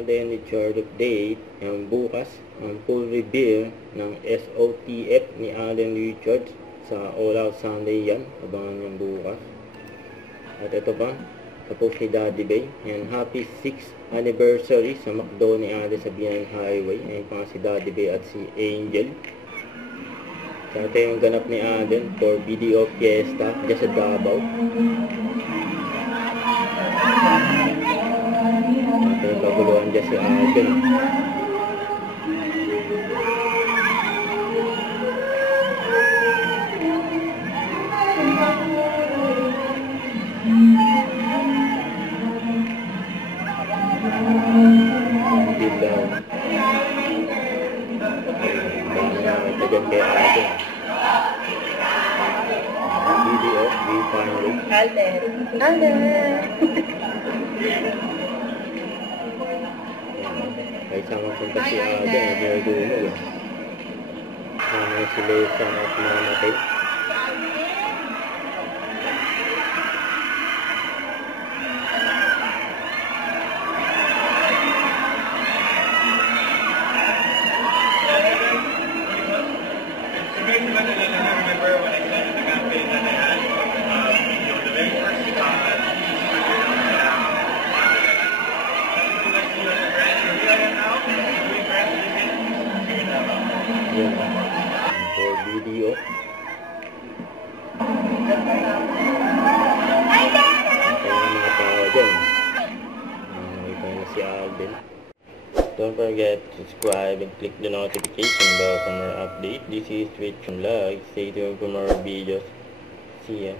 Alden Richard update. Bukas ang full reveal ng SOTF ni Alden Richards sa All Out Sunday yan. Abangan yan bukas. At ito pa, tapos kay Daddy Bay. And happy 6th anniversary sa McDo ni Alden sa Binan Highway. Ayan pa si Daddy Bay at si Angel. So ito yung ganap ni Alden for video fiesta dyan sa Davao. Ito yung kaguluhan dyan si Alden. Dilaw. Ito dyan kay Alden. Video finally. Alden. Kaya sama punta si Alden, nagdudumog. Sama si Lesa at mamatay. For video. Kaya mga tao dyan. Nakita na si Alden. Don't forget to subscribe and click the notification bell for more update. This is Twitch Vlog. Stay tuned for more videos. See ya.